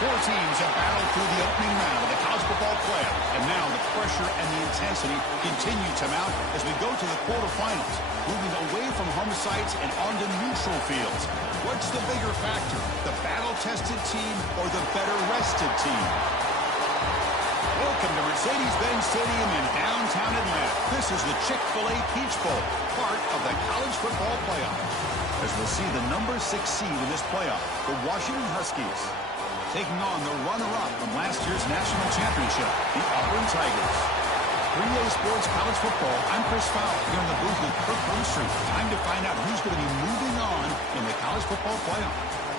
Four teams have battled through the opening round of the college football playoff, and now the pressure and the intensity continue to mount as we go to the quarterfinals, moving away from home sites and onto neutral fields. What's the bigger factor, the battle-tested team or the better-rested team? Welcome to Mercedes-Benz Stadium in downtown Atlanta. This is the Chick-fil-A Peach Bowl, part of the college football playoff. As we'll see the number 6 seed in this playoff, the Washington Huskies, taking on the runner-up from last year's national championship, the Auburn Tigers. 3A Sports College Football, I'm Chris Fowler here in the booth with Kirk Broomstreet. Time to find out who's going to be moving on in the college football playoff.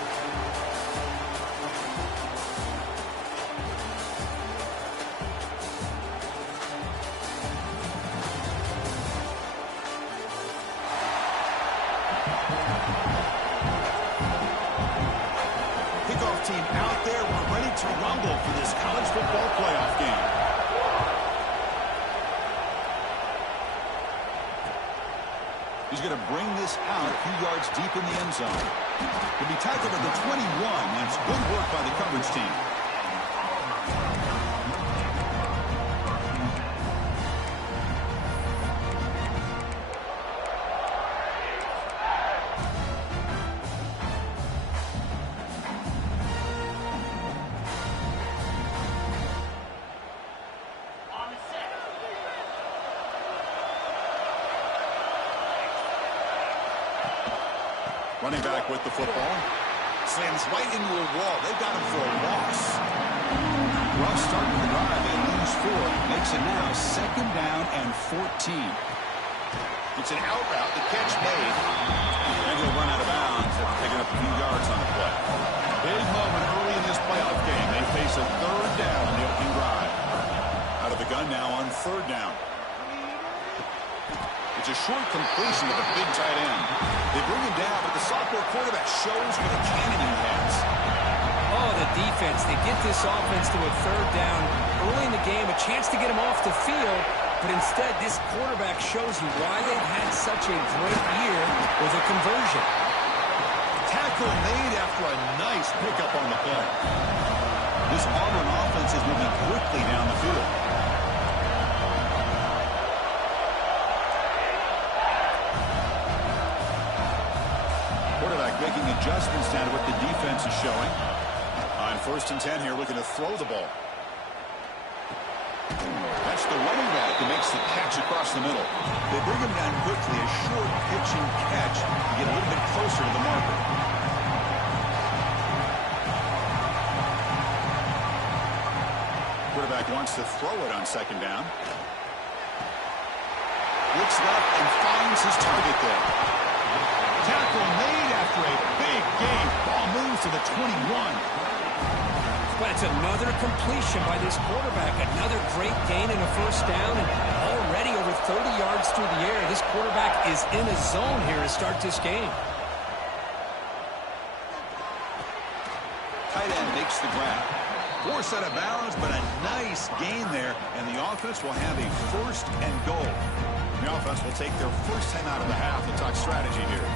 Team out there, we're ready to rumble for this college football playoff game. He's going to bring this out a few yards deep in the end zone. He'll be tackled at the 21, and it's good work by the coverage team. Running back with the football. Slams right into a wall. They've got him for a loss. Rough start to the drive. They lose 4. Makes it now 2nd down and 14. It's an out route. The catch made. And he'll run out of bounds after picking up a few yards on the play. Big moment early in this playoff game. They face a 3rd down on the opening drive. Out of the gun now on 3rd down. It's a short completion with a big tight end. They bring him down, but the sophomore quarterback shows what a cannon he has. Oh, the defense. They get this offense to a 3rd down early in the game, a chance to get him off the field, but instead this quarterback shows you why they've had such a great year with a conversion. Tackle made after a nice pickup on the play. This Auburn offense is moving quickly down the field. Making adjustments down to what the defense is showing. On 1st and 10 here, looking to throw the ball. That's the running back who makes the catch across the middle. They bring him down quickly, a short pitching catch to get a little bit closer to the marker. Quarterback wants to throw it on 2nd down. Looks left and finds his target there. Tackle made after a big gain. Ball moves to the 21. But it's another completion by this quarterback. Another great gain in a 1st down. And already over 30 yards through the air. This quarterback is in a zone here to start this game. Tight end makes the grab. Forced out of bounds, but a nice gain there. And the offense will have a 1st and goal. The offense will take their first time out of the half to talk strategy here.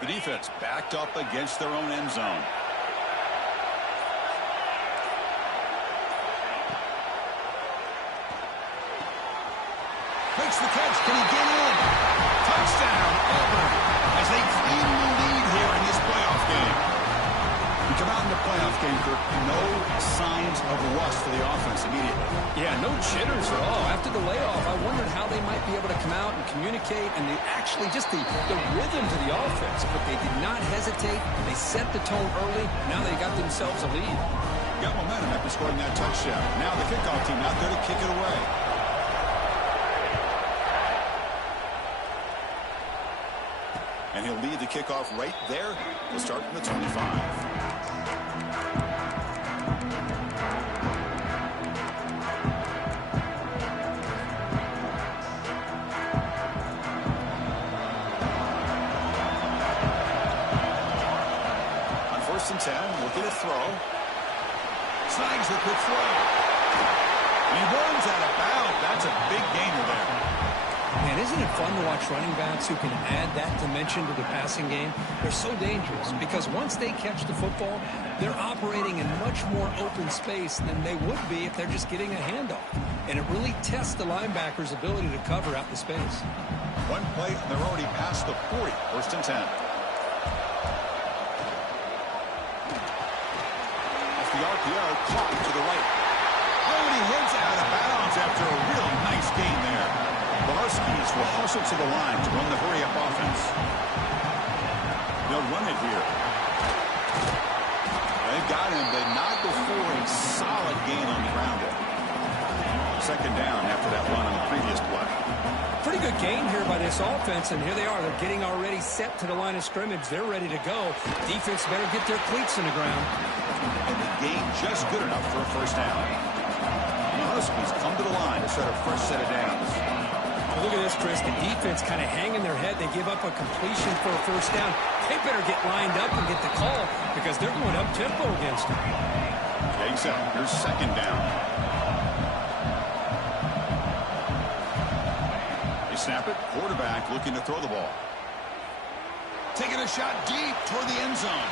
The defense backed up against their own end zone. Makes the catch. Can he get in? Touchdown, Auburn, as they claim the lead here in this playoff game. We come out in the playoff game, Kirk. No signs of rust for the offense immediately. Yeah, no jitters at all. After the layoff, I wondered how they might be able to come out and communicate and actually just the rhythm to the offense. But they did not hesitate. They set the tone early. Now they got themselves a lead. Got momentum after scoring that touchdown. Now the kickoff team out there to kick it away. And he'll lead the kickoff right there. He'll start from the 25. again, looking to throw. Snags the quick throw. He runs out of bounds. That's a big gainer there. Man, isn't it fun to watch running backs who can add that dimension to the passing game? They're so dangerous because once they catch the football, they're operating in much more open space than they would be if they're just getting a handoff. And it really tests the linebacker's ability to cover out the space. One play, and they're already past the 40. First and 10. Off the RPO, caught to the right. Oh, and he hits out of bounds after a real nice gain there. The Huskies will hustle to the line to run the hurry-up offense. They'll run it here. They've got him, but not before a solid gain on the ground there. Second down after that run on the previous play. Pretty good gain here by this offense, and here they are. They're getting already set to the line of scrimmage. They're ready to go. Defense better get their cleats in the ground. And the gain just good enough for a first down. The Huskies come to the line to set a fresh set of downs. Look at this, Chris. The defense kind of hanging their head. They give up a completion for a first down. They better get lined up and get the call because they're going up-tempo against them. Takes up. Here's second down. They snap it. Quarterback looking to throw the ball. Taking a shot deep toward the end zone.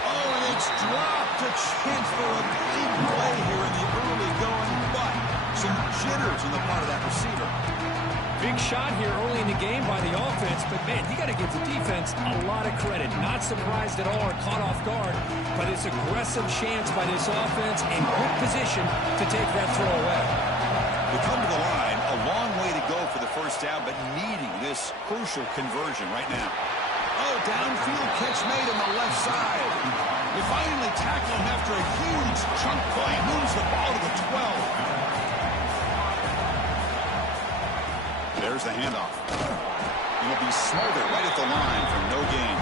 Oh, and it's dropped. A chance for a big play here in the early going, but some jitters on the part of that receiver. Big shot here early in the game by the offense, but, man, you got to give the defense a lot of credit. Not surprised at all or caught off guard, but it's aggressive chance by this offense in good position to take that throw away. They come to the line, a long way to go for the first down, but needing this crucial conversion right now. Oh, downfield catch made on the left side. They finally tackle him after a huge chunk play. Moves the ball to the 12. There's the handoff. It'll be smothered right at the line for no gain.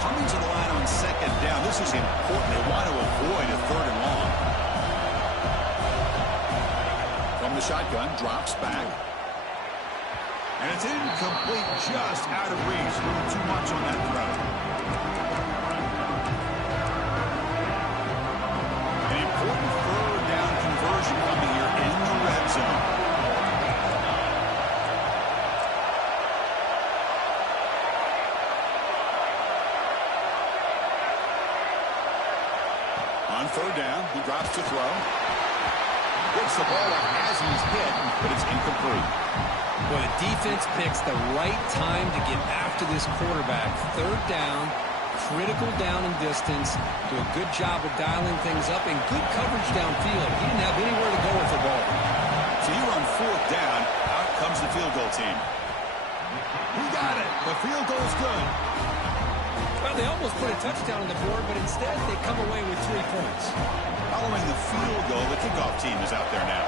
Coming to the line on second down. This is important. They want to avoid a third and long. From the shotgun, drops back. And it's incomplete, just out of reach. A little too much on that throw. An important third down conversion coming here in the red zone. On third down, he drops to throw. Gets the ball up as he's hit, but it's incomplete. Well, the defense picks the right time to get after this quarterback. Third down, critical down and distance. Do a good job of dialing things up and good coverage downfield. He didn't have anywhere to go with the ball. So you're on fourth down. Out comes the field goal team. We got it. The field goal is good. Well, they almost put a touchdown on the board, but instead they come away with 3 points. Following the field goal, the kickoff team is out there now.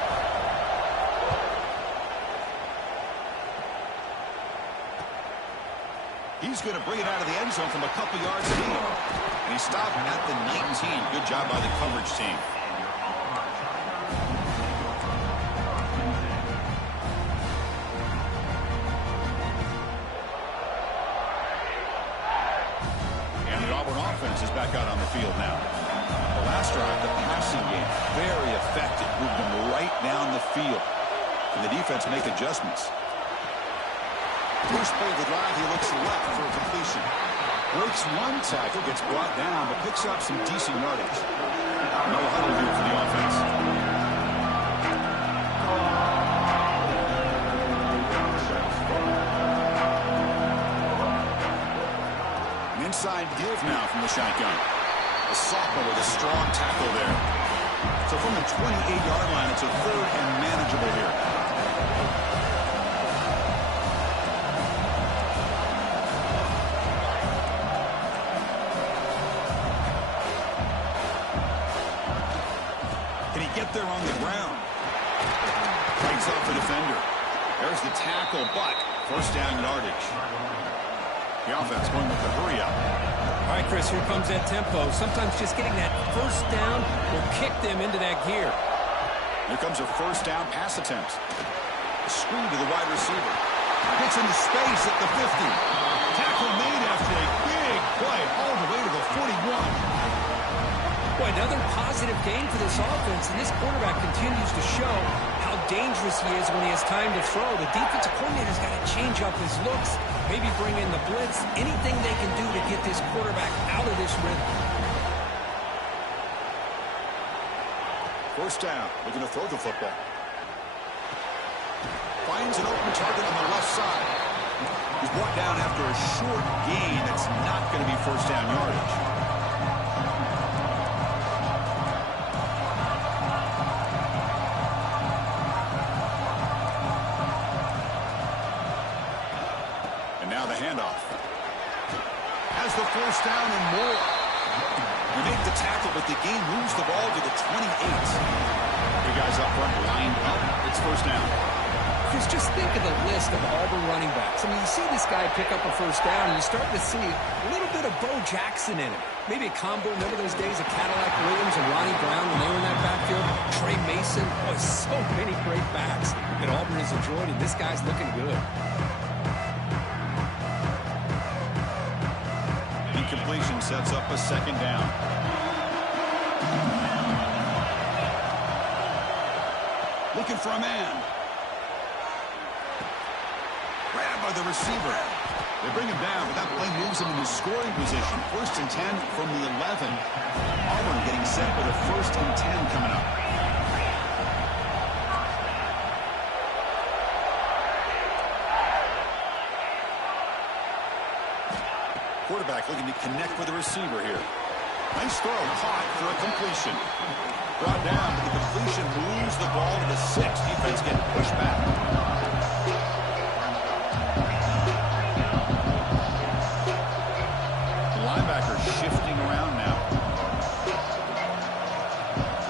He's going to bring it out of the end zone from a couple yards deep. And he stopped at the 19. Good job by the coverage team. And the Auburn offense is back out on the field now. The last drive, the passing game, very effective. Moved them right down the field. And the defense make adjustments. First play of the drive, he looks left for a completion. Breaks one tackle, gets brought down, but picks up some decent yardage. No huddle here for the offense. An inside give now from the shotgun. A sophomore with a strong tackle there. So from the 28-yard line, it's a third and manageable here. Get there on the ground. Breaks off the defender. There's the tackle, but first down yardage. The offense going with the hurry up. All right, Chris, here comes that tempo. Sometimes just getting that first down will kick them into that gear. Here comes a first down pass attempt. A screen to the wide receiver. Gets into space at the 50. Tackle made after a big play all the way to the 41. Boy, another positive game for this offense, and this quarterback continues to show how dangerous he is when he has time to throw. The defensive coordinator's got to change up his looks, maybe bring in the blitz, anything they can do to get this quarterback out of this rhythm. First down, looking to throw the football. Finds an open target on the left side. He's brought down after a short gain. That's not going to be first down yardage. And now the handoff. Has the first down and more. They make the tackle, but the game moves the ball to the 28. You guys up front lined up. It's first down. Just think of the list of Auburn running backs. I mean, you see this guy pick up a first down, and you start to see a little bit of Bo Jackson in it. Maybe a combo. Remember those days of Cadillac Williams and Ronnie Brown when they were in that backfield? Trey Mason. Oh, so many great backs that Auburn has enjoyed, and this guy's looking good. Incompletion sets up a second down. Looking for a man. Grabbed by the receiver. They bring him down, but that play moves him into scoring position. First and 10 from the 11. Auburn getting set with a first and 10 coming up. Quarterback looking to connect with the receiver here. Nice throw, caught for a completion. Brought down, but the completion moves the ball to the 6. Defense getting pushed back. Shifting around now.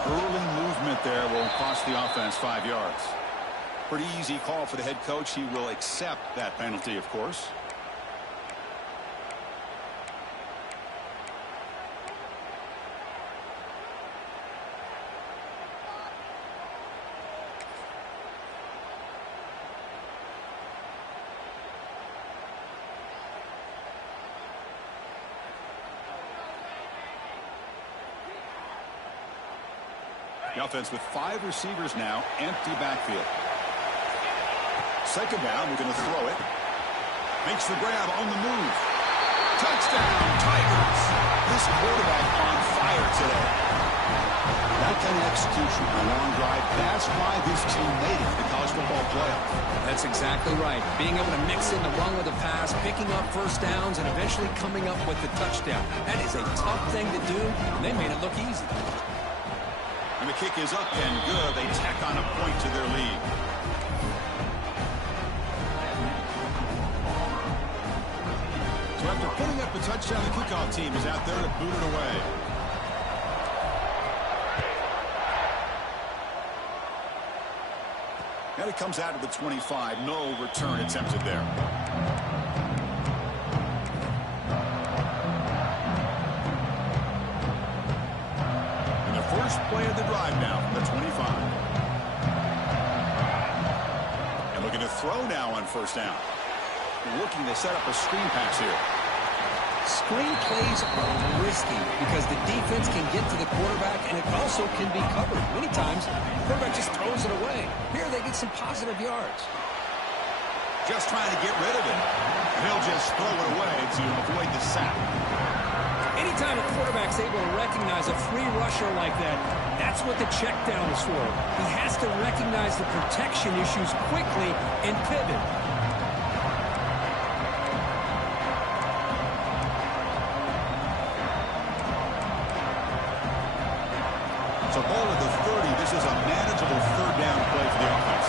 Early movement there will cost the offense 5 yards. Pretty easy call for the head coach. He will accept that penalty, of course. The offense with 5 receivers now, empty backfield. Second down, we're going to throw it. Makes the grab on the move. Touchdown, Tigers! This quarterback on fire today. That kind of execution on a long drive, that's why this team made it to the college football playoff. That's exactly right. Being able to mix in the run with the pass, picking up first downs, and eventually coming up with the touchdown. That is a tough thing to do, and they made it look easy. And the kick is up and good. They tack on a point to their lead. So after putting up a touchdown, the kickoff team is out there to boot it away. And it comes out to the 25. No return attempted there. First play of the drive now from the 25. And looking to throw now on first down. Looking to set up a screen pass here. Screen plays are risky because the defense can get to the quarterback, and it also can be covered. Many times, the quarterback just throws it away. Here they get some positive yards. Just trying to get rid of it. And he'll just throw it away to avoid the sack. Anytime a quarterback's able to recognize a free rusher like that, that's what the check down is for. He has to recognize the protection issues quickly and pivot. So ball at the 30. This is a manageable third down play for the offense.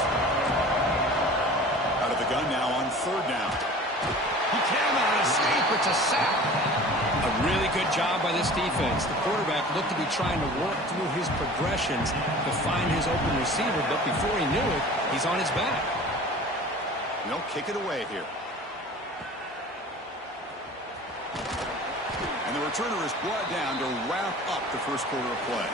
Out of the gun now on third down. He cannot escape. It's a sack. A really good job by this defense. The quarterback looked to be trying to work through his progressions to find his open receiver, but before he knew it, he's on his back. And they'll kick it away here. And the returner is brought down to wrap up the first quarter of play.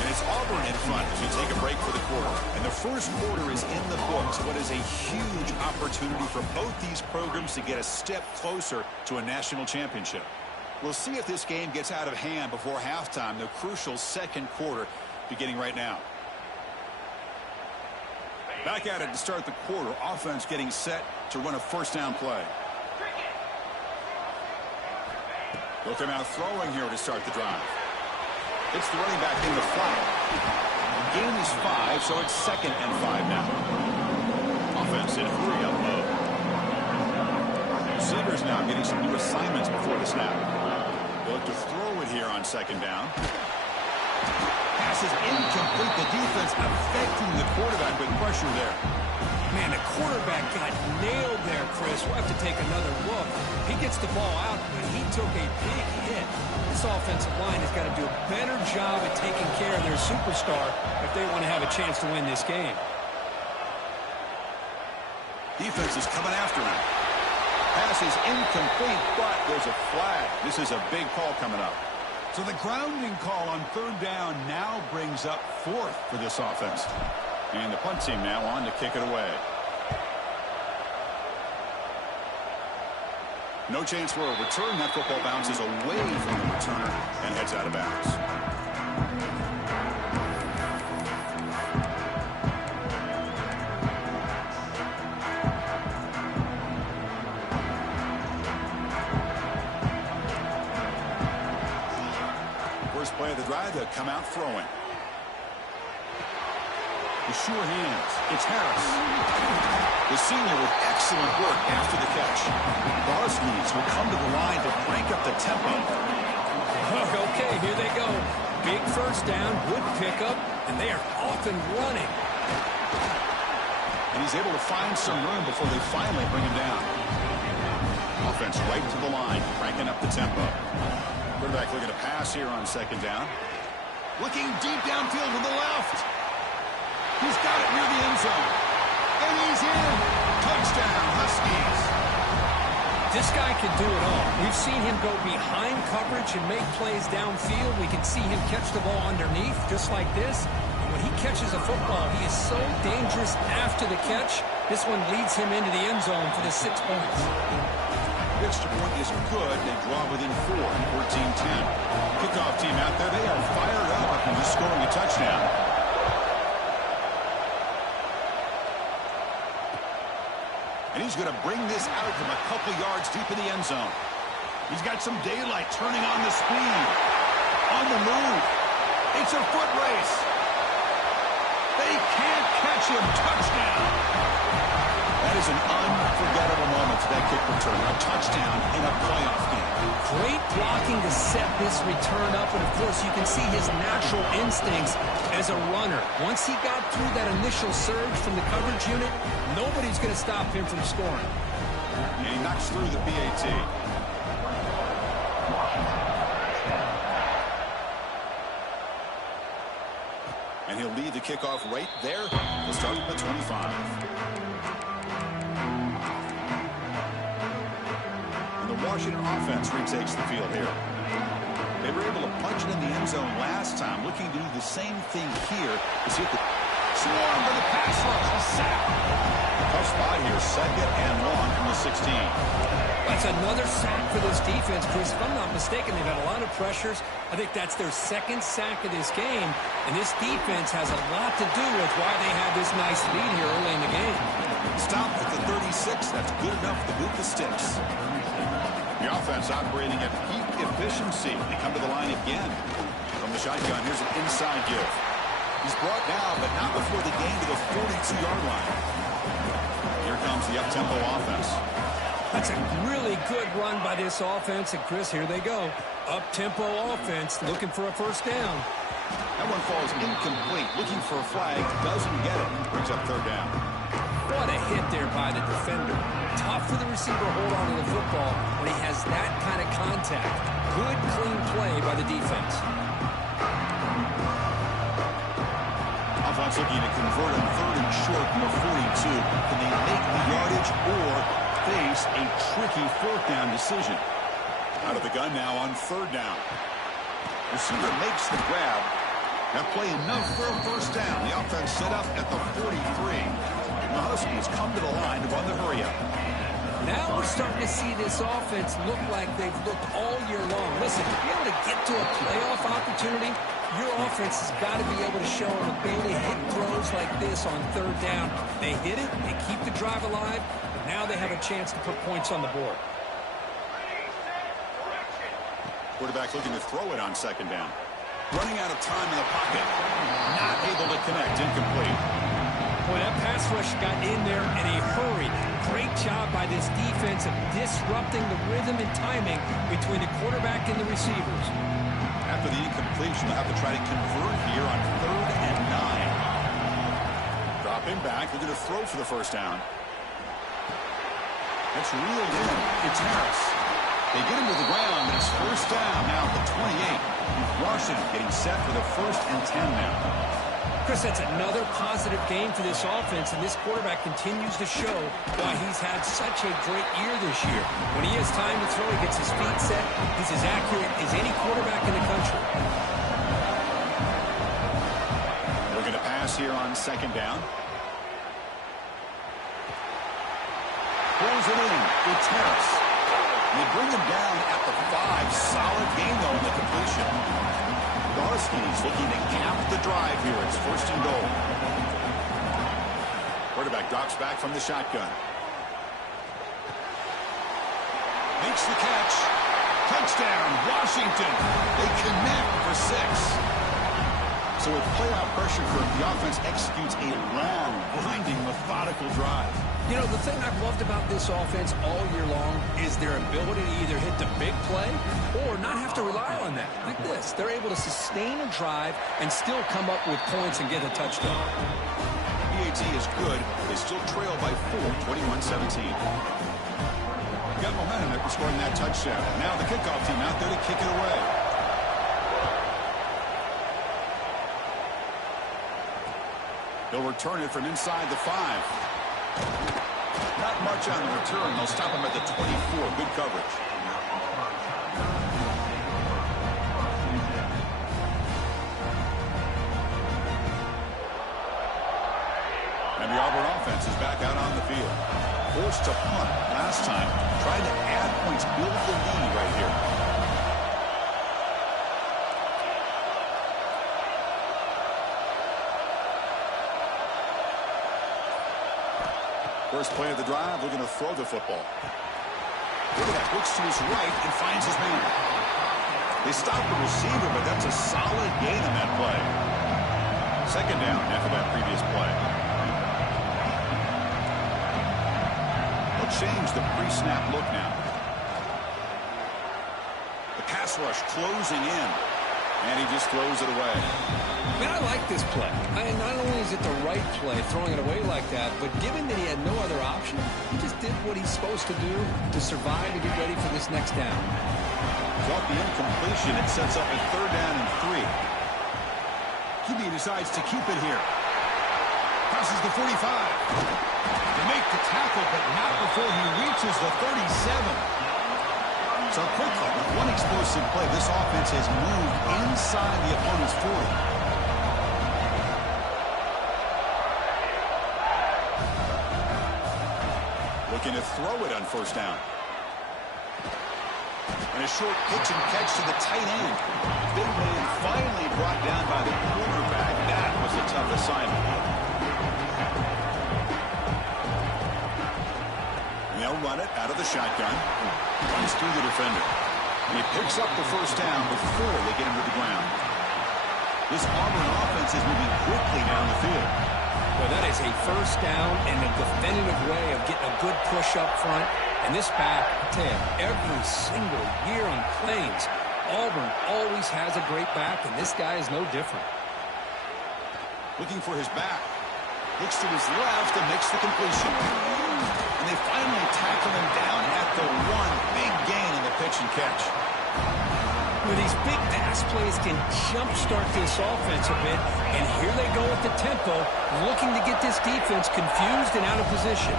And it's Auburn in front as we take a break for the quarter. And the first quarter is in the books. What is a huge opportunity for both these programs to get a step closer to a national championship. We'll see if this game gets out of hand before halftime. The crucial second quarter beginning right now. Back at it to start the quarter. Offense getting set to run a first down play. They'll come out throwing here to start the drive. It's the running back in the flat. Gain is 5, so it's 2nd and 5 now. Offense in hurry-up mode. Receivers now getting some new assignments before the snap. They'll look to throw it here on 2nd down. Pass is incomplete. The defense affecting the quarterback with pressure there. Man, the quarterback got nailed there, Chris. We'll have to take another look. He gets the ball out, but he took a big hit. This offensive line has got to do a better job at taking care of their superstar if they want to have a chance to win this game. Defense is coming after him. Pass is incomplete, but there's a flag. This is a big call coming up. So the grounding call on 3rd down now brings up 4th for this offense. And the punt team now on to kick it away. No chance for a return. That football bounces away from the returner and heads out of bounds. First play of the drive, they'll come out throwing. The sure hands. It's Harris. The senior with excellent work after the catch. The Huskies will come to the line to crank up the tempo. Okay, here they go. Big first down, good pickup, and they are off and running. And he's able to find some room before they finally bring him down. Offense right to the line, cranking up the tempo. Quarterback looking to pass here on 2nd down. Looking deep downfield to the left. He's got it near the end zone. And he's in. Touchdown, Huskies. This guy can do it all. We've seen him go behind coverage and make plays downfield. We can see him catch the ball underneath just like this. And when he catches a football, he is so dangerous after the catch. This one leads him into the end zone for the 6 points. The extra point is good. They draw within 4, 14-10. Kickoff team out there. They are fired up after just scoring a touchdown. And he's going to bring this out from a couple yards deep in the end zone. He's got some daylight turning on the speed. On the move. It's a foot race. They can't catch him. Touchdown. That is an unforgettable moment for that kick return. A touchdown in a playoff game. Great blocking to set this return up. And, of course, you can see his natural instincts as a runner. Once he got through that initial surge from the coverage unit, nobody's going to stop him from scoring. And he knocks through the PAT. And he'll lead the kickoff right there. He'll start at the 25. And the Washington offense retakes the field here. They were able to punch it in the end zone last time, looking to do the same thing here to see if the swarm for the pass rush. A sack. Tough spot here, 2nd and 1 from the 16. That's another sack for this defense, Chris. If I'm not mistaken, they've had a lot of pressures. I think that's their 2nd sack of this game. And this defense has a lot to do with why they have this nice lead here early in the game. Stop at the 36. That's good enough to boot the sticks. The offense operating at peak efficiency. They come to the line again. From the shotgun, here's an inside give. He's brought down, but not before the gain to the 42-yard line. Here comes the up-tempo offense. That's a really good run by this offense. And, Chris, here they go. Up-tempo offense looking for a first down. That one falls incomplete. Looking for a flag. Doesn't get it. Brings up 3rd down. What a hit there by the defender. Tough for the receiver to hold on to the football when he has that kind of contact. Good, clean play by the defense. Offense looking to convert on 3rd and short from the 42. Can they make the yardage or face a tricky 4th down decision? Out of the gun now on 3rd down. Receiver makes the grab. That play enough for a first down. The offense set up at the 43. The Huskies come to the line to run the hurry-up. Now we're starting to see this offense look like they've looked all year long. Listen, to be able to get to a playoff opportunity, your offense has got to be able to show an ability to hit throws like this on third down. They hit it, they keep the drive alive, and now they have a chance to put points on the board. Quarterback looking to throw it on second down. Running out of time in the pocket. Not able to connect. Incomplete. Boy, that pass rush got in there in a hurry. Great job by this defense of disrupting the rhythm and timing between the quarterback and the receivers. After the incompletion, they'll have to try to convert here on 3rd and 9. Dropping back, looking to throw for the first down. It's reeled in. It's Harris. They get him to the ground, and it's first down now at the 28. Washington getting set for the 1st and 10 now. Chris, that's another positive game for this offense, and this quarterback continues to show why he's had such a great year this year. When he has time to throw, he gets his feet set. He's as accurate as any quarterback in the country. We're going to pass here on second down. Pulls it in. It's Harris. They bring him down at the 5. Solid game, though, in the completion. Darski's looking to cap the drive here. It's 1st and goal. Quarterback drops back from the shotgun. Makes the catch. Touchdown, Washington. They connect for 6. So with playoff pressure for the offense executes a long, grinding, methodical drive. You know, the thing I've loved about this offense all year long is their ability to either hit the big play or not have to rely on that. Like this, they're able to sustain a drive and still come up with points and get a touchdown. PAT is good. They still trail by 4, 21-17. Got momentum after scoring that touchdown. Now the kickoff team out there to kick it away. They'll return it from inside the 5. Not much on the return. They'll stop him at the 24. Good coverage. And the Auburn offense is back out on the field. Forced to punt last time. Trying to add points, build the lead right here. First play of the drive, looking to throw the football. Quarterback looks to his right and finds his man. They stop the receiver, but that's a solid gain on that play. Second down after that previous play. They'll change the pre-snap look now. The pass rush closing in, and he just throws it away. Man, I like this play. Not only is it the right play, throwing it away like that, but given that he had no other option, he just did what he's supposed to do to survive and get ready for this next down. Off the incompletion, it sets up a 3rd down and 3. QB decides to keep it here. Crosses the 45. They make the tackle, but not before he reaches the 37. So quickly, with one explosive play, this offense has moved inside the opponent's 40. Looking to throw it on first down. And a short pitch and catch to the tight end. Big man finally brought down by the quarterback. That was a tough assignment. And they'll run it out of the shotgun. Runs through the defender. And he picks up the first down before they get him to the ground. This Auburn offense is moving quickly down the field. Well, that is a first down and a definitive way of getting a good push up front. And this back, I tell you, every single year on Plains, Auburn always has a great back, and this guy is no different. Looking for his back. Looks to his left and makes the completion. And they finally tackle him down at the 1. Big gain in the pitch and catch. Well, these big pass plays can jumpstart this offense a bit, and here they go with the tempo, looking to get this defense confused and out of position.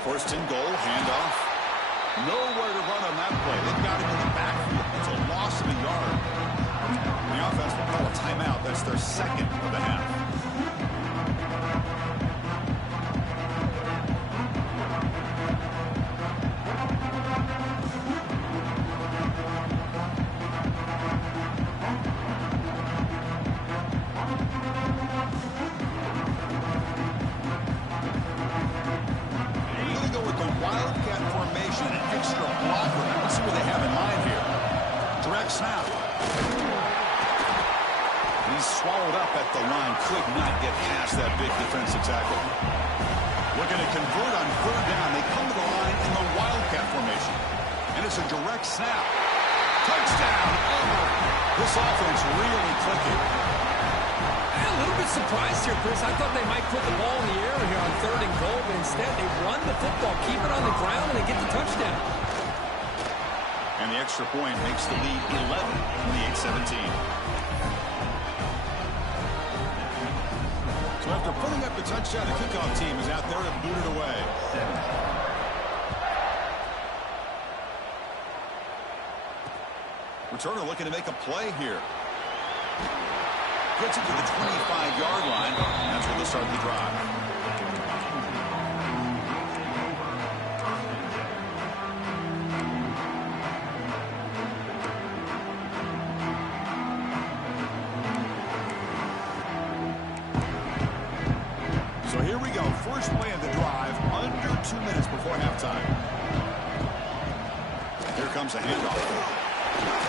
First and goal, handoff. Nowhere to run on that play. They've got him in the backfield. It's a loss of a yard. The offense will call a timeout. That's their second of the half. Snap. He's swallowed up at the line. Could not get past that big defensive tackle. Looking to convert on third down. They come to the line in the wildcat formation. And it's a direct snap. Touchdown, Auburn. This offense really clicking. A little bit surprised here, Chris. I thought they might put the ball in the air here on 3rd and goal, but instead they run the football, keep it on the ground, and they get the touchdown. And the extra point makes the lead 11, 28-17. So after putting up the touchdown, the kickoff team is out there to boot it away. Returner looking to make a play here. Gets it to the 25-yard line. And that's where they'll start the drive. So here we go. First play of the drive, under 2 minutes before halftime. Here comes a handoff.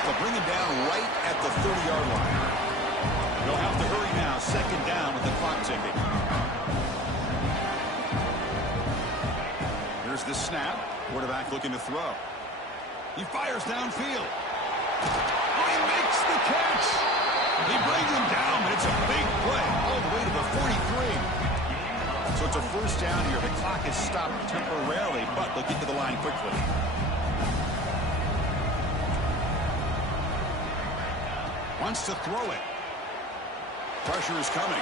They'll bring him down right at the 30-yard line. They'll have to hurry now. Second down with the clock ticking. Here's the snap. Quarterback looking to throw. He fires downfield. Oh, he makes the catch. He brings him down, but it's a big play all the way to the 43. So it's a first down here. The clock is stopped temporarily, but they'll get to the line quickly. Wants to throw it. Pressure is coming.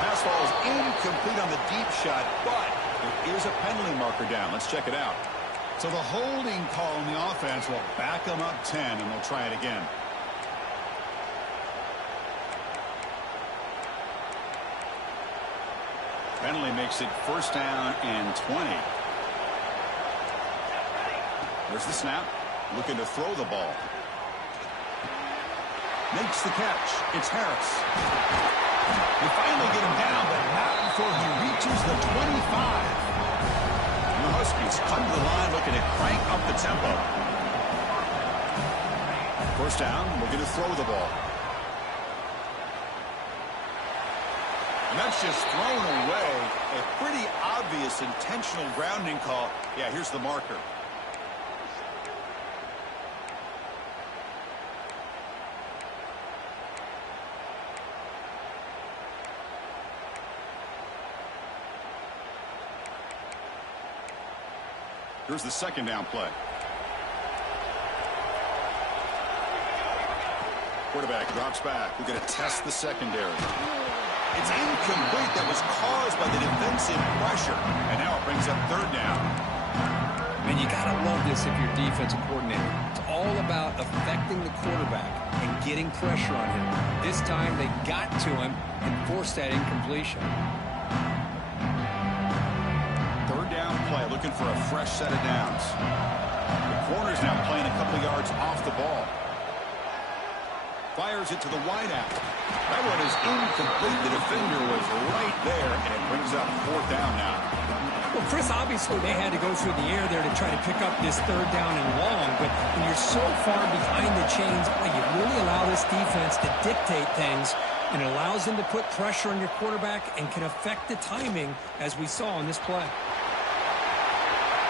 Pass ball is incomplete on the deep shot, but there is a penalty marker down. Let's check it out. So the holding call on the offense will back them up 10, and they'll try it again. Penalty makes it first down and 20. There's the snap. Looking to throw the ball. Makes the catch. It's Harris. They finally get him down, but not before he reaches the 25. And the Huskies come to the line looking to crank up the tempo. First down, looking to throw the ball. And that's just thrown away. A pretty obvious intentional grounding call. Yeah, here's the marker. Here's the second down play. Quarterback drops back. We're going to test the secondary. It's incomplete. That was caused by the defensive pressure. And now it brings up third down. Man, you got to love this if you're defensive coordinator. It's all about affecting the quarterback and getting pressure on him. This time they got to him and forced that incompletion. Third down play, looking for a fresh set of downs. The corner's now playing a couple yards off the ball. Fires it to the wideout. That one is incomplete. The defender was right there, and it brings up fourth down now. Well, Chris, obviously they had to go through the air there to try to pick up this third down and long, but when you're so far behind the chains, you really allow this defense to dictate things, and it allows them to put pressure on your quarterback and can affect the timing, as we saw on this play.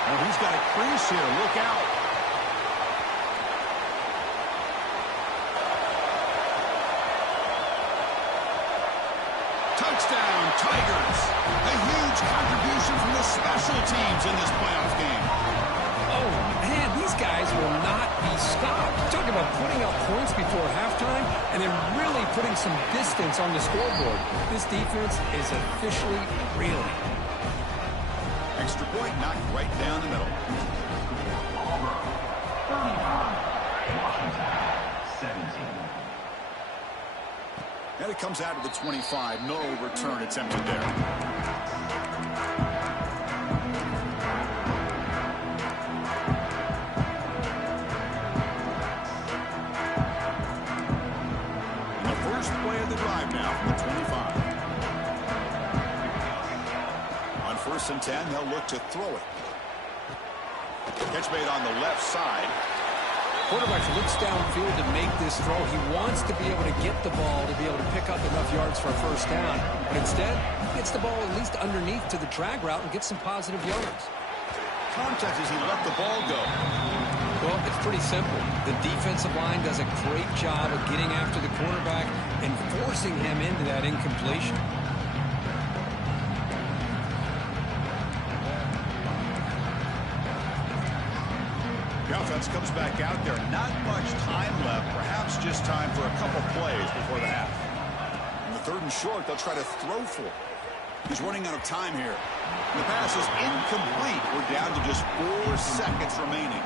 Well, he's got a crease here. Look out. Touchdown, Tigers. A huge contribution from the special teams in this playoff game. Oh, man, these guys will not be stopped. Talk about putting up points before halftime and then really putting some distance on the scoreboard. This defense is officially reeling. Extra point knocked right down the middle. Auburn, 35. Washington, 17. And it comes out of the 25. No return attempted there. Drive now from the 25. On 1st and 10, they'll look to throw it. Catch made on the left side. Quarterback looks downfield to make this throw. He wants to be able to get the ball to be able to pick up enough yards for a first down. But instead, he gets the ball at least underneath to the drag route and gets some positive yards. Contact as he let the ball go. Well, it's pretty simple. The defensive line does a great job of getting after the quarterback and forcing him into that incompletion. The offense comes back out there. Not much time left. Perhaps just time for a couple plays before the half. In the 3rd and short, they'll try to throw for it. He's running out of time here. The pass is incomplete. We're down to just 4 seconds remaining.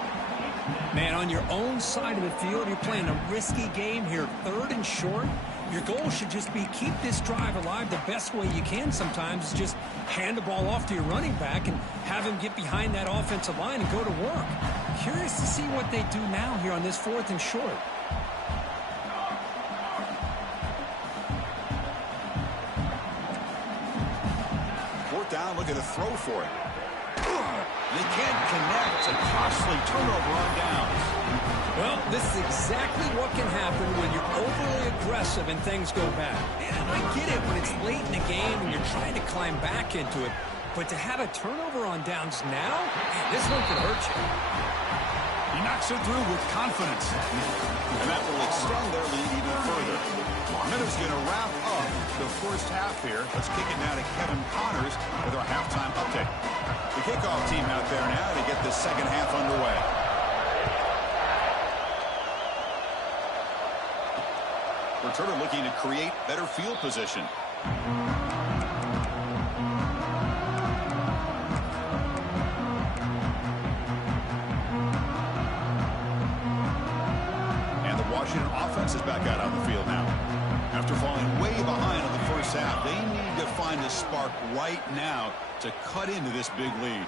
Man, on your own side of the field, you're playing a risky game here. 3rd and short. Your goal should just be keep this drive alive the best way you can sometimes. Is just hand the ball off to your running back and have him get behind that offensive line and go to work. Curious to see what they do now here on this 4th and short. Down, looking to throw for it. They can't connect. It's a costly turnover on downs. Well, this is exactly what can happen when you're overly aggressive and things go bad. And I get it when it's late in the game and you're trying to climb back into it. But to have a turnover on downs now, man, this one could hurt you. He knocks it through with confidence. And that will extend their lead even further. Minutes going to wrap up the first half here. Let's kick it now to Kevin Connors with our halftime update. The kickoff team out there now to get the second half underway. Returner looking to create better field position. And the Washington offense is back out on the field now. After falling way behind in the first half, they need to find a spark right now to cut into this big lead.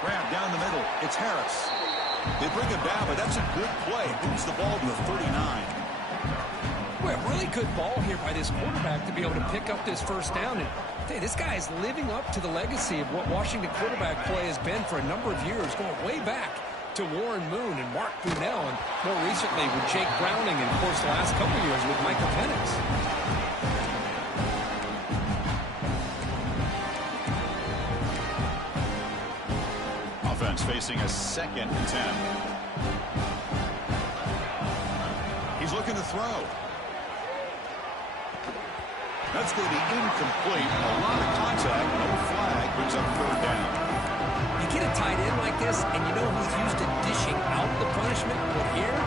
Grab down the middle. It's Harris. They bring him down, but that's a good play. Moves the ball to the 39. Well, really good ball here by this quarterback to be able to pick up this first down. And hey, this guy is living up to the legacy of what Washington quarterback play has been for a number of years, going way back to Warren Moon and Mark Bunnell, and more recently with Jake Browning, and of course the last couple of years with Michael Penix. Offense facing a 2nd and 10. He's looking to throw. That's going to be incomplete. A lot of contact, no flag, brings up 3rd down. You get a tight end like this, and you know who's used to dishing out the punishment, but here,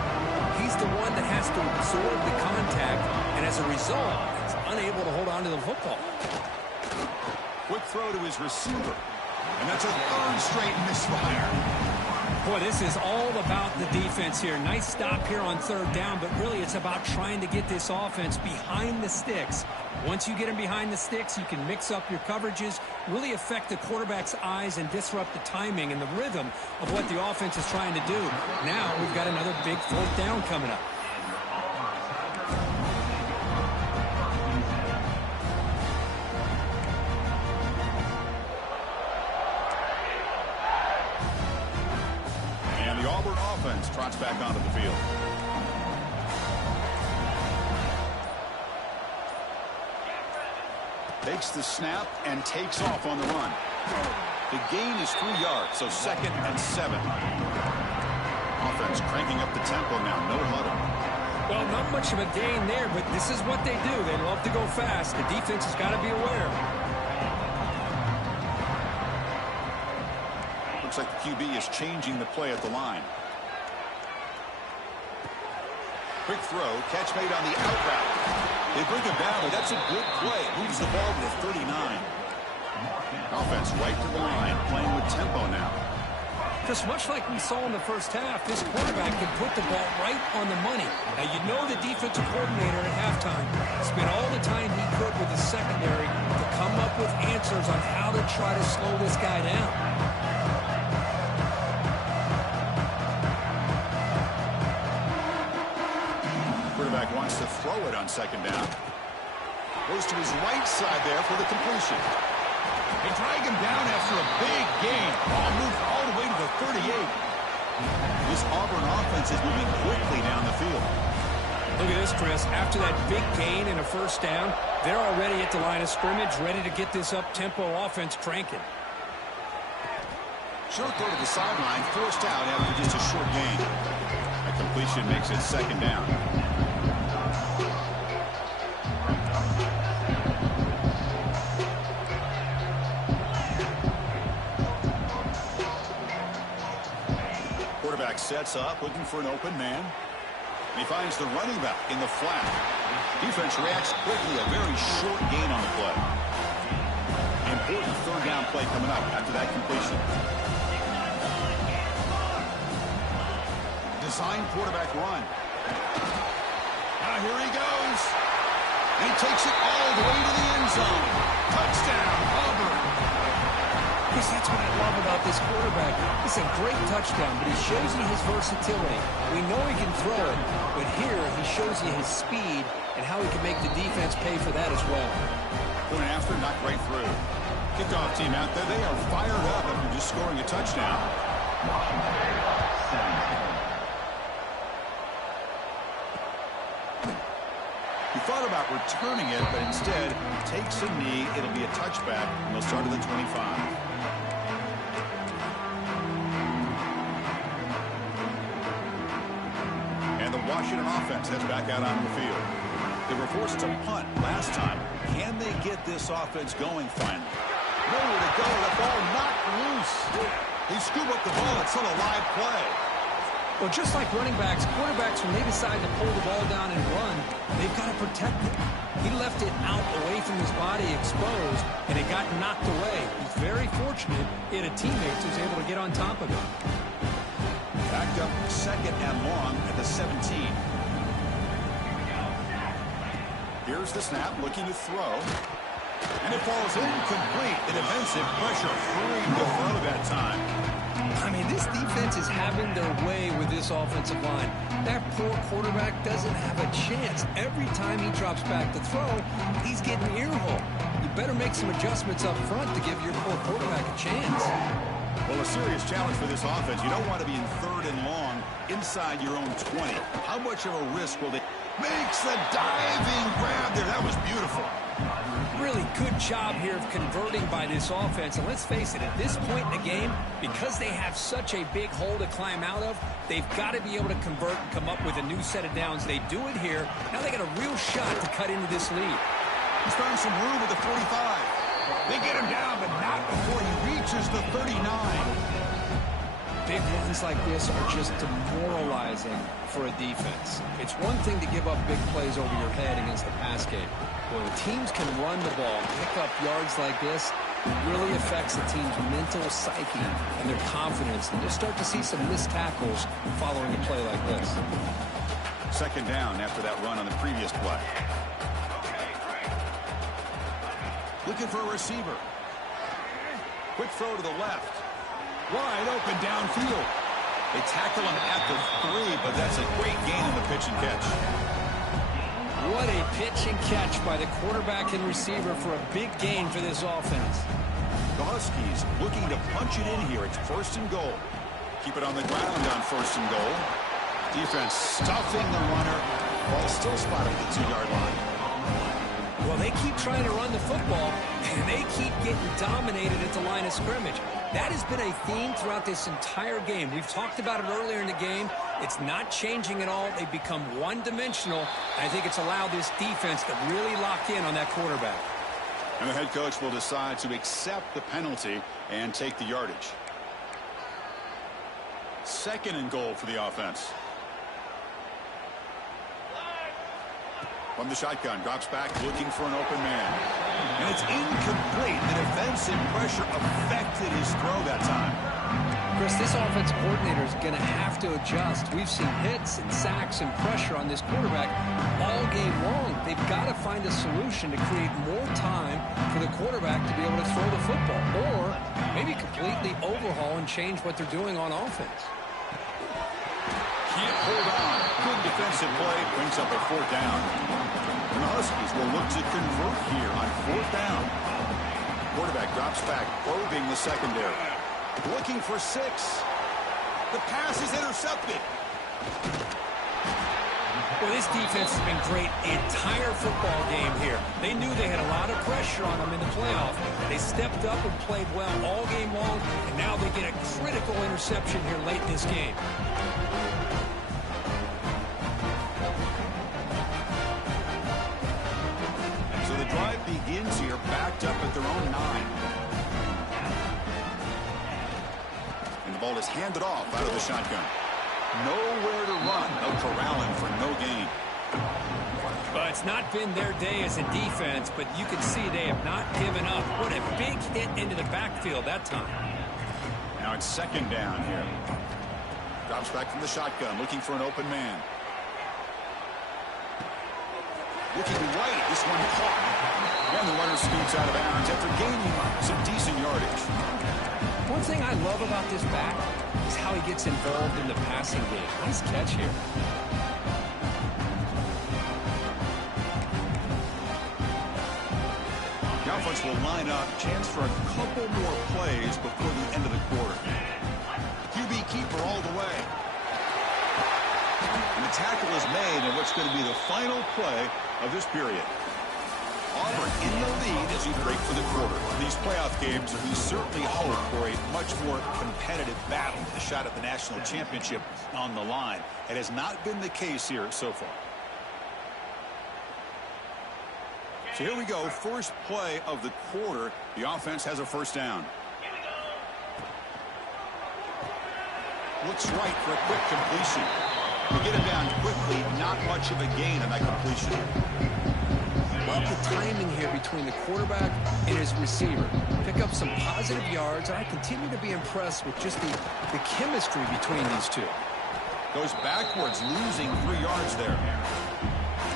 he's the one that has to absorb the contact, and as a result, he's unable to hold on to the football. Quick throw to his receiver, and that's a 3rd straight misfire. Boy, this is all about the defense here. Nice stop here on 3rd down, but really it's about trying to get this offense behind the sticks. Once you get them behind the sticks, you can mix up your coverages, really affect the quarterback's eyes and disrupt the timing and the rhythm of what the offense is trying to do. Now we've got another big 4th down coming up. And the Auburn offense trots back onto the field. Takes the snap and takes off on the run. The gain is 3 yards, so 2nd and 7. Offense cranking up the tempo now, no huddle. Well, not much of a gain there, but this is what they do. They love to go fast. The defense has got to be aware. Looks like the QB is changing the play at the line. Quick throw, catch made on the out route. They bring him down, but that's a good play. Moves the ball to the 39. Offense right to the line, playing with tempo now. Just much like we saw in the first half, this quarterback can put the ball right on the money. Now, you know the defensive coordinator at halftime spent all the time he could with the secondary to come up with answers on how to try to slow this guy down. Quarterback wants to throw it on second down. Goes to his right side there for the completion. They drag him down after a big gain. Ball moves all the way to the 38. This Auburn offense is moving quickly down the field. Look at this, Chris. After that big gain and a first down, they're already at the line of scrimmage, ready to get this up-tempo offense cranking. Short throw to the sideline, forced out after just a short gain. A completion makes it second down. Quarterback sets up, looking for an open man. He finds the running back in the flat. Defense reacts quickly, a very short gain on the play. Important third down play coming up after that completion. Design quarterback run. Now here he goes. And he takes it all the way to the end zone. Touchdown, Auburn. Chris, that's what I love about this quarterback. It's a great touchdown, but he shows you his versatility. We know he can throw it, but here he shows you his speed and how he can make the defense pay for that as well. Point after, knocked right through. Kickoff team out there, they are fired up after just scoring a touchdown. He thought about returning it, but instead takes a knee. It'll be a touchback, and they'll start at the 25. And the Washington offense heads back out on the field. They were forced to punt last time. Can they get this offense going finally? Nowhere to go. The ball knocked loose. They scoop up the ball. It's still a live play. Well, just like running backs, quarterbacks, when they decide to pull the ball down and run, they've got to protect it. He left it out away from his body exposed, and it got knocked away. He's very fortunate he had a teammate who was able to get on top of it. Backed up second and long at the 17. Here's the snap, looking to throw. And it falls incomplete. An offensive pressure hurrying to throw that time. I mean, this defense is having their way with this offensive line. That poor quarterback doesn't have a chance. Every time he drops back to throw, he's getting earhole. You better make some adjustments up front to give your poor quarterback a chance. Well, a serious challenge for this offense. You don't want to be in third and long inside your own 20. How much of a risk will they... Makes the diving grab there. That was beautiful. Really good job here of converting by this offense. And let's face it, at this point in the game, because they have such a big hole to climb out of, they've got to be able to convert and come up with a new set of downs. They do it here. Now they got a real shot to cut into this lead. He's found some room at the 45. They get him down, but not before he reaches the 39. Big runs like this are just demoralizing for a defense. It's one thing to give up big plays over your head against the pass game. When teams can run the ball, pick up yards like this, it really affects the team's mental psyche and their confidence. And you'll start to see some missed tackles following a play like this. Second down after that run on the previous play. Looking for a receiver. Quick throw to the left. Wide open downfield. They tackle him at the 3, but that's a great gain in the pitch and catch. What a pitch and catch by the quarterback and receiver for a big gain for this offense. The Huskies looking to punch it in here. It's first and goal. Keep it on the ground on first and goal. Defense stuffing the runner. Ball still spotted at the 2-yard line. Well, they keep trying to run the football, and they keep getting dominated at the line of scrimmage. That has been a theme throughout this entire game. We've talked about it earlier in the game. It's not changing at all. They've become one-dimensional. I think it's allowed this defense to really lock in on that quarterback. And the head coach will decide to accept the penalty and take the yardage. Second and goal for the offense. From the shotgun, drops back, looking for an open man. And it's incomplete. The defensive pressure affected his throw that time. Chris, this offense coordinator is going to have to adjust. We've seen hits and sacks and pressure on this quarterback all game long. They've got to find a solution to create more time for the quarterback to be able to throw the football, or maybe completely overhaul and change what they're doing on offense. Can't hold on. Good defensive play. Brings up a 4th down. And the Huskies will look to convert here on 4th down. Quarterback drops back, probing the secondary. Looking for 6. The pass is intercepted. Well, this defense has been great the entire football game here. They knew they had a lot of pressure on them in the playoff. They stepped up and played well all game long, and now they get a critical interception here late in this game. So the drive begins here, backed up at their own 9. And the ball is handed off out of the shotgun. Nowhere to run. No corralling for no gain. Well, it's not been their day as a defense, but you can see they have not given up. What a big hit into the backfield that time. Now it's 2nd down here. Drops back from the shotgun, looking for an open man. Looking right. This one caught. And the runner scoots out of bounds after gaining some decent yardage. One thing I love about this back is how he gets involved in the passing game. Nice catch here. The offense will line up. Chance for a couple more plays before the end of the quarter. QB keeper all the way. And the tackle is made in what's going to be the final play of this period. Auburn in the lead as we break for the quarter. These playoff games, we certainly hope for a much more competitive battle. A shot at the national championship on the line. It has not been the case here so far. So here we go. First play of the quarter. The offense has a 1st down. Looks right for a quick completion. We get it down quickly. Not much of a gain on that completion. Love the timing here between the quarterback and his receiver. Pick up some positive yards, and I continue to be impressed with just the chemistry between these two. Goes backwards, losing 3 yards there.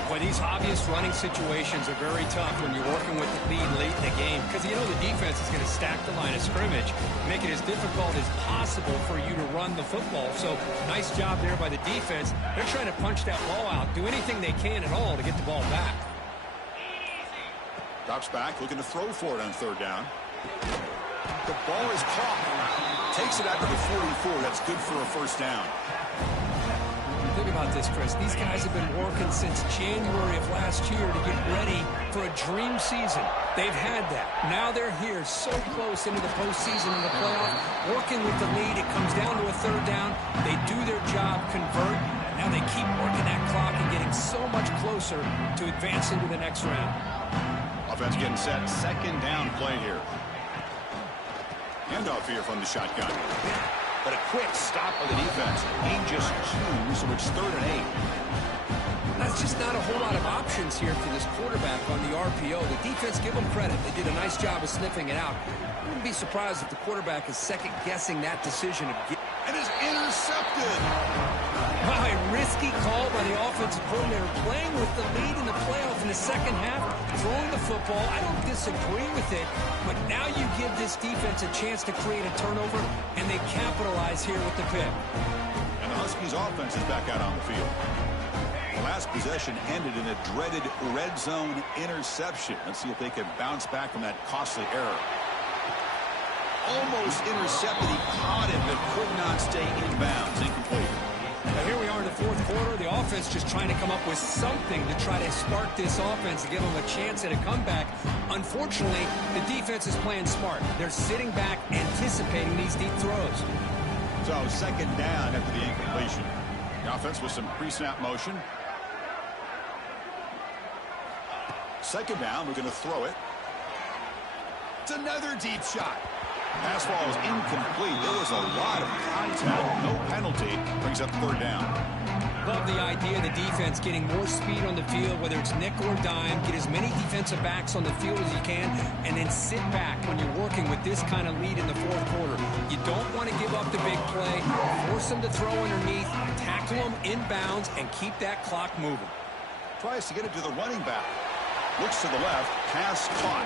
Boy, these obvious running situations are very tough when you're working with the lead late in the game, because you know the defense is going to stack the line of scrimmage, make it as difficult as possible for you to run the football. So nice job there by the defense. They're trying to punch that ball out, do anything they can at all to get the ball back. Drops back, looking to throw for it on 3rd down. The ball is caught. Takes it out to the 44. That's good for a 1st down. Think about this, Chris. These guys have been working since January of last year to get ready for a dream season. They've had that. Now they're here so close into the postseason and the playoff, working with the lead. It comes down to a 3rd down. They do their job, convert. Now they keep working that clock and getting so much closer to advancing to the next round. Offense getting set. 2nd down play here. Handoff here from the shotgun. But a quick stop by the defense. Gain just 2, so it's 3rd and 8. That's just not a whole lot of options here for this quarterback on the RPO. The defense, give them credit. They did a nice job of sniffing it out. I wouldn't be surprised if the quarterback is second-guessing that decision. And is intercepted. Wow, a risky call by the offensive coordinator, playing with the lead in the playoff in the 2nd half, throwing the football. I don't disagree with it, but now you give this defense a chance to create a turnover, and they capitalize here with the pick. And the Huskies offense is back out on the field. The last possession ended in a dreaded red zone interception. Let's see if they can bounce back from that costly error. Almost intercepted. He caught it, but could not stay in bounds. Incomplete. Now here we are in the 4th quarter. The offense just trying to come up with something to try to spark this offense to give them a chance at a comeback. Unfortunately, the defense is playing smart. They're sitting back, anticipating these deep throws. So 2nd down after the incompletion. The offense with some pre-snap motion. 2nd down, we're going to throw it. It's another deep shot. Pass ball is incomplete. There was a lot of contact. No penalty. Brings up 3rd down. Love the idea of the defense getting more speed on the field, whether it's nickel or dime. Get as many defensive backs on the field as you can, and then sit back when you're working with this kind of lead in the fourth quarter. You don't want to give up the big play. Force them to throw underneath, tackle them inbounds, and keep that clock moving. Tries to get it to the running back. Looks to the left. Pass caught.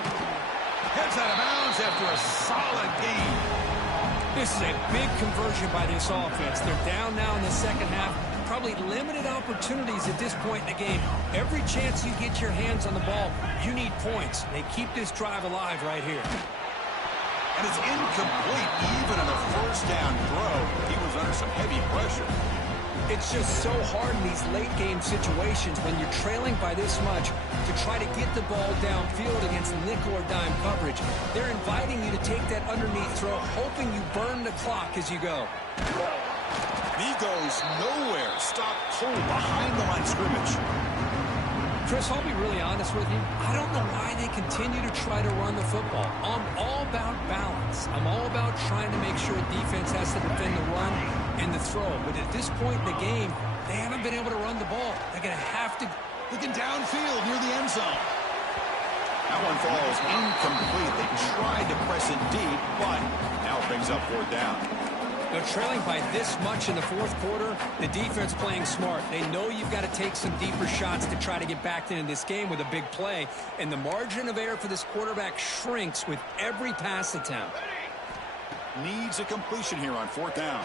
Heads out of bounds after a solid gain. This is a big conversion by this offense. They're down now in the second half. Probably limited opportunities at this point in the game. Every chance you get your hands on the ball, you need points. They keep this drive alive right here. And it's incomplete. Even on a first down throw, he was under some heavy pressure. It's just so hard in these late game situations when you're trailing by this much to try to get the ball downfield against nickel or dime coverage. They're inviting you to take that underneath throw, hoping you burn the clock as you go. And he goes nowhere. Stop cold behind the line of scrimmage. Chris, I'll be really honest with you. I don't know why they continue to try to run the football. I'm all about balance. I'm all about trying to make sure defense has to defend the run and the throw. But at this point in the game, they haven't been able to run the ball. They're going to have to. Looking downfield near the end zone. That one falls incomplete. They tried to press it deep, but now it brings up fourth down. They're trailing by this much in the fourth quarter. The defense playing smart. They know you've got to take some deeper shots to try to get back into this game with a big play. And the margin of error for this quarterback shrinks with every pass attempt. Needs a completion here on fourth down.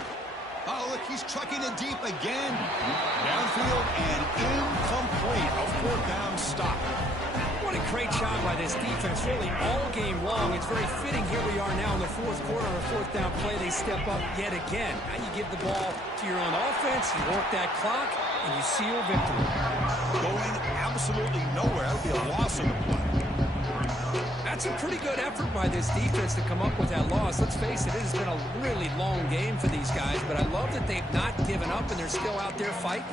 Oh, look, he's trucking it deep again. Downfield and incomplete. A fourth down stop. What a great job by this defense, really all game long. It's very fitting. Here we are now in the fourth quarter on a fourth down play. They step up yet again. Now you give the ball to your own offense, you work that clock, and you seal victory. Going absolutely nowhere. That would be a loss on the play. That's a pretty good effort by this defense to come up with that loss. Let's face it, it has been a really long game for these guys, but I love that they've not given up and they're still out there fighting.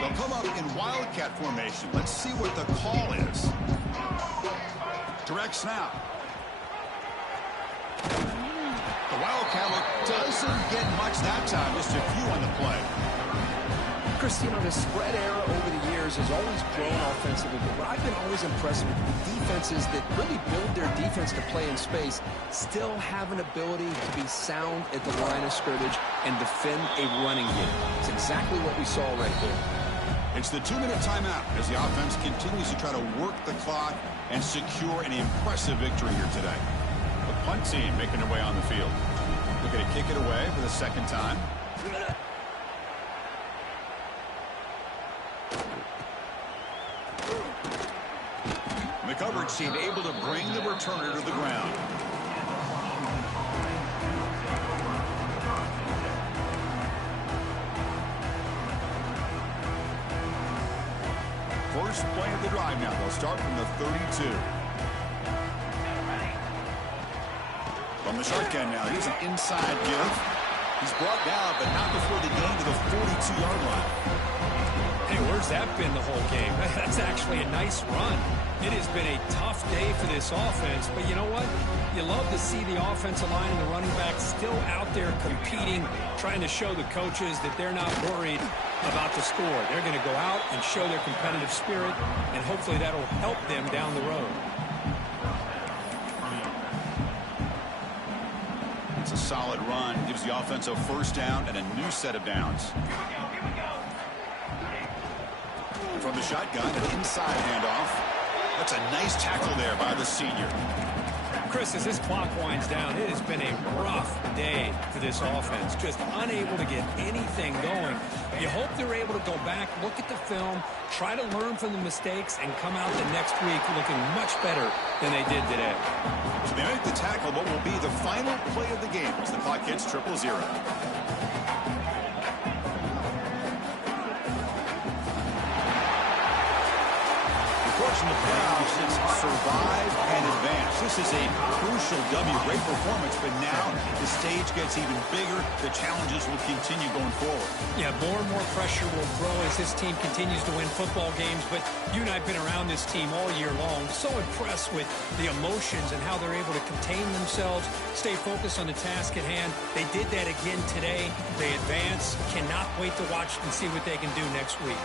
They'll come up in wildcat formation. Let's see what the call is. Direct snap. The wildcat look doesn't get much that time. Just a few on the play. Chris, you know, the spread era over the years has always grown offensively, but what I've been always impressed with the defenses that really build their defense to play in space still have an ability to be sound at the line of scrimmage and defend a running game. It's exactly what we saw right there. It's the 2-minute timeout as the offense continues to try to work the clock and secure an impressive victory here today. The punt team making their way on the field. Looking to kick it away for the second time. The coverage team able to bring the returner to the ground. First play of the drive now. They'll start from the 32. From the shotgun now. Here's an inside give. He's brought down, but not before the gain to the 42-yard line. Hey, where's that been the whole game? That's actually a nice run. It has been a tough day for this offense, but you know what? You love to see the offensive line and the running back still out there competing, trying to show the coaches that they're not worried about the score. They're going to go out and show their competitive spirit, and hopefully that'll help them down the road. It's a solid run. Gives the offense a first down and a new set of downs. From the shotgun, an inside handoff. That's a nice tackle there by the senior. Chris, as this clock winds down, it has been a rough day for this offense. Just unable to get anything going. You hope they're able to go back, look at the film, try to learn from the mistakes, and come out the next week looking much better than they did today. So they make the tackle, what will be the final play of the game as the clock hits 0-0. torch in the playoffs, it's survive and advance. This is a crucial W. Great performance, but now the stage gets even bigger. The challenges will continue going forward. Yeah, more and more pressure will grow as this team continues to win football games, but you and I have been around this team all year long. So impressed with the emotions and how they're able to contain themselves, stay focused on the task at hand. They did that again today. They advance. Cannot wait to watch and see what they can do next week.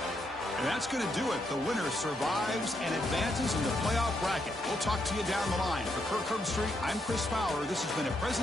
And that's going to do it. The winner survives and advances in the playoff bracket. We'll talk to you down the line. For Kirk Herbstreit, I'm Chris Fowler. This has been a presentation